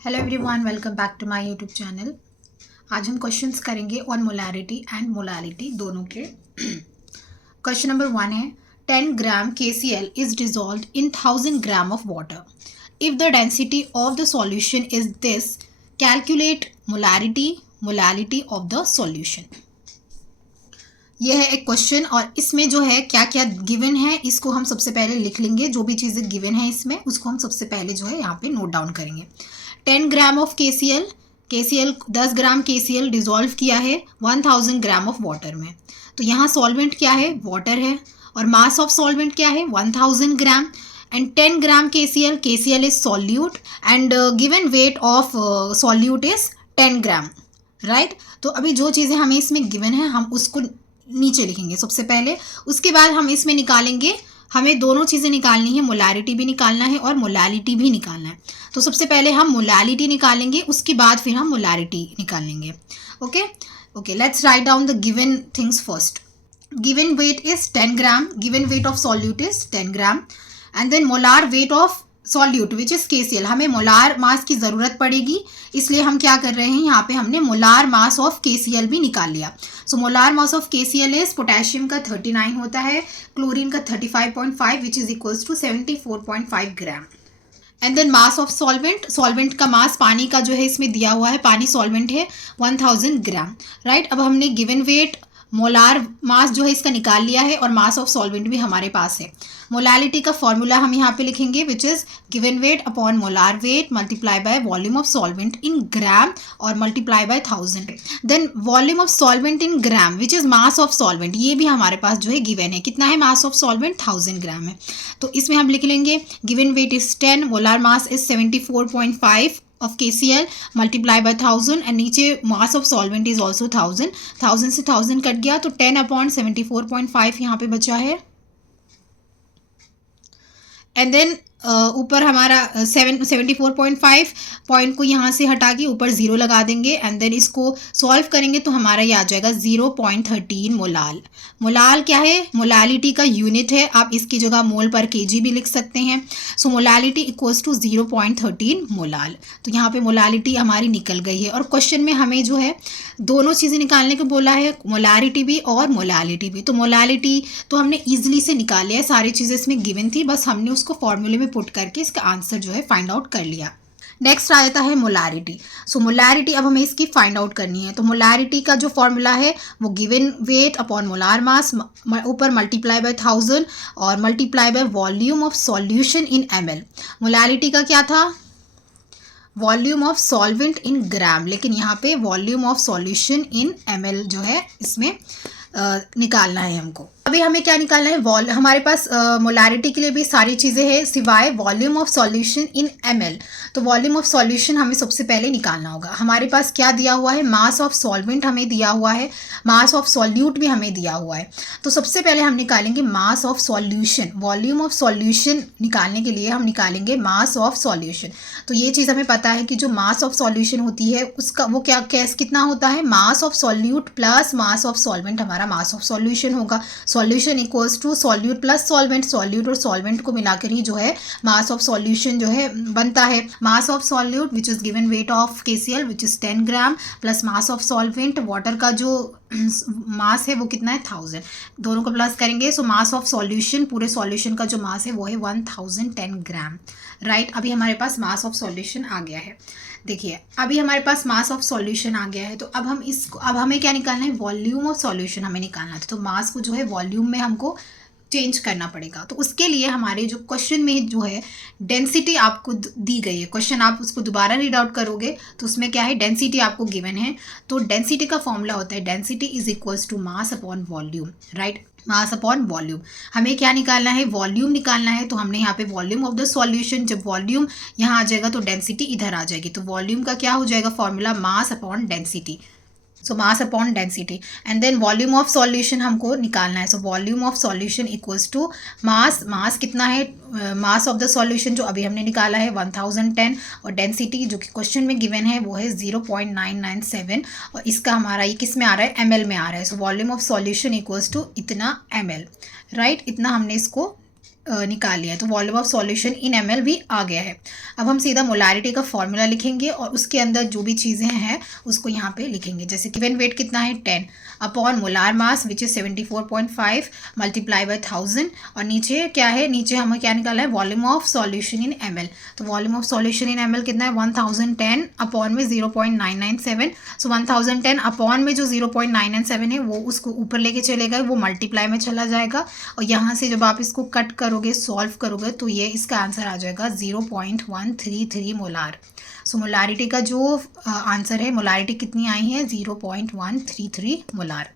Hello everyone, welcome back to my YouTube channel. आज हम questions करेंगे ऑन मोलैरिटी एंड मोलालिटी दोनों के। क्वेश्चन नंबर 1 है 10 gram KCl is dissolved in 1000 gram of water. If the density of the solution is this, calculate molality of the solution. यह है एक question और इसमें जो है क्या क्या गिवन है इसको हम सबसे पहले लिख लेंगे। जो भी चीज़ें गिवन है इसमें उसको हम सबसे पहले जो है यहाँ पे नोट डाउन करेंगे। 10 gram of KCl 10 gram KCl dissolve किया है 1000 ग्राम ऑफ वाटर में। तो यहाँ सॉल्वेंट क्या है? वाटर है। और मास ऑफ सॉल्वेंट क्या है? 1000 gram. And 10 gram KCl is solute and given weight of solute is 10 gram, right. तो अभी जो चीज़ें हमें इसमें गिवन है हम उसको नीचे लिखेंगे सबसे पहले। उसके बाद हम इसमें निकालेंगे, हमें दोनों चीज़ें निकालनी है, मोलारिटी भी निकालना है और मोलालिटी भी निकालना है। तो सबसे पहले हम मोलालिटी निकालेंगे, उसके बाद फिर हम मोलारिटी निकालेंगे। Okay, let's write down the given things first. Given weight is 10 gram, given weight of solute is 10 gram and then molar weight of solute which is KCl। हमें मोलार मास की ज़रूरत पड़ेगी, इसलिए हम क्या कर रहे हैं, यहाँ पे हमने मोलार मास ऑफ KCl भी निकाल लिया। So molar mass of KCl is potassium का 39 होता है, क्लोरीन का 35.5 which is equals to 74.5 gram. And then mass of solvent का मास पानी का जो है इसमें दिया हुआ है, पानी सॉल्वेंट है 1000 ग्राम, राइट। अब हमने गिवन वेट मोलार मास जो है इसका निकाल लिया है और मास ऑफ सॉल्वेंट भी हमारे पास है। मोलालिटी का फॉर्मूला हम यहाँ पे लिखेंगे which is given weight upon molar weight multiply by volume of solvent in gram और multiply by 1000। Then volume of solvent in gram which is mass of solvent, ये भी हमारे पास जो है गिवन है। कितना है मास ऑफ सॉल्वेंट? 1000 ग्राम है। तो इसमें हम लिख लेंगे given weight is 10, molar mass is 74.5 of KCl multiply by 1000 and नीचे mass of solvent is also 1000 से 1000 कट गया तो 10 अपॉन 74.5 यहाँ पे बचा है। एंड देन ऊपर हमारा 74.5 पॉइंट को यहाँ से हटा के ऊपर 0 लगा देंगे एंड देन इसको सॉल्व करेंगे तो हमारा ये आ जाएगा 0.13 मोलाल। मोलाल क्या है? मोलालिटी का यूनिट है, आप इसकी जगह मोल पर kg भी लिख सकते हैं। सो मोलालिटी इक्वल्स टू 0.13 मोलाल। तो यहाँ पे मोलालिटी हमारी निकल गई है और क्वेश्चन में हमें जो है दोनों चीज़ें निकालने को बोला है, मोलारिटी भी और मोलालिटी भी। तो मोलालिटी तो हमने ईजिली से निकाल लिया है, सारी चीज़ें इसमें गिवन थी, बस हमने उसको फॉर्मूले में पुट करके इसका आंसर जो है फाइंड आउट कर लिया। नेक्स्ट आ जाता है मोलारिटी। सो मोलारिटी अब हमें इसकी फाइंड आउट करनी है। तो मोलारिटी का जो फॉर्मूला है वो given weight upon molar mass ऊपर मल्टीप्लाई बाय 1000 और multiply by volume of solution in ml। Molarity का क्या था? वॉल्यूम ऑफ सॉल्वेंट इन ग्राम, लेकिन यहाँ पे volume of solution in ml जो है इसमें निकालना है हमको। अभी हमें क्या निकालना है? हमारे पास मोलारिटी के लिए भी सारी चीज़ें हैं सिवाय volume of solution in ml। तो वॉल्यूम ऑफ सॉल्यूशन हमें सबसे पहले निकालना होगा। हमारे पास क्या दिया हुआ है? मास ऑफ सॉल्वेंट हमें दिया हुआ है, मास ऑफ सॉल्यूट भी हमें दिया हुआ है। तो सबसे पहले हम निकालेंगे मास of solution. Volume of solution निकालने के लिए हम निकालेंगे मास ऑफ सॉल्यूशन। तो ये चीज़ हमें पता है कि जो मास ऑफ सॉल्यूशन होती है उसका वो कितना होता है? Mass of solute plus mass of solvent हमारा मास ऑफ सॉल्यूशन होगा। Solution equals to solute plus solvent, solute और सॉल्वेंट को मिलाकर ही जो है मास ऑफ सॉल्यूशन जो है बनता है। Mass of solute which is given weight of KCl which is 10 gram plus mass of solvent water का जो मास है वो कितना है? 1000। दोनों को प्लस करेंगे सो मास ऑफ सॉल्यूशन, पूरे सॉल्यूशन का जो मास है वो है 1010 ग्राम, राइट। अभी हमारे पास मास ऑफ सॉल्यूशन आ गया है। देखिए अभी हमारे पास मास ऑफ सॉल्यूशन आ गया है तो अब हमें क्या निकालना है? वॉल्यूम ऑफ सॉल्यूशन हमें निकालना है। तो मास को जो है वॉल्यूम में हमको चेंज करना पड़ेगा। तो उसके लिए हमारे जो क्वेश्चन में जो है डेंसिटी आपको दी गई है, क्वेश्चन आप उसको दोबारा रीड आउट करोगे तो उसमें क्या है? डेंसिटी आपको गिवन है। तो डेंसिटी का फॉर्मूला होता है density is equals to mass upon volume, right. Mass upon volume. हमें क्या निकालना है? वॉल्यूम निकालना है। तो हमने यहाँ पे वॉल्यूम ऑफ द सॉल्यूशन, जब वॉल्यूम यहाँ आ जाएगा तो डेंसिटी इधर आ जाएगी। तो वॉल्यूम का क्या हो जाएगा formula? Mass upon density. So mass upon density and then volume of solution हमको निकालना है। So volume of solution equals to mass कितना है? मास ऑफ द सॉल्यूशन जो अभी हमने निकाला है 1010 और डेंसिटी जो कि क्वेश्चन में गिवन है वो है 0.997 और इसका हमारा ये किस में आ रहा है? ml में आ रहा है। So volume of solution equals to इतना ml, राइट। इतना हमने इसको निकाल लिया है, तो volume of solution in ml भी आ गया है। अब हम सीधा मोलारिटी का फॉर्मूला लिखेंगे और उसके अंदर जो भी चीज़ें हैं उसको यहाँ पे लिखेंगे। जैसे गिवन वेट कितना है 10 upon molar mass which is 74.5 multiply by 1000 और नीचे क्या है, नीचे हमें क्या निकाला है volume of solution in ml। तो volume of solution in ml कितना है 1010 अपॉन में 0.997। सो 1010 अपॉन में जो 0.997 है वो उसको ऊपर लेके चलेगा, वो मल्टीप्लाई में चला जाएगा और यहाँ से जब आप इसको कट करोगे सॉल्व करोगे तो ये इसका आंसर आ जाएगा 0.133 मोलार। सो मोलारिटी का जो आंसर है, मोलारिटी कितनी आई है 0.133 मोलार।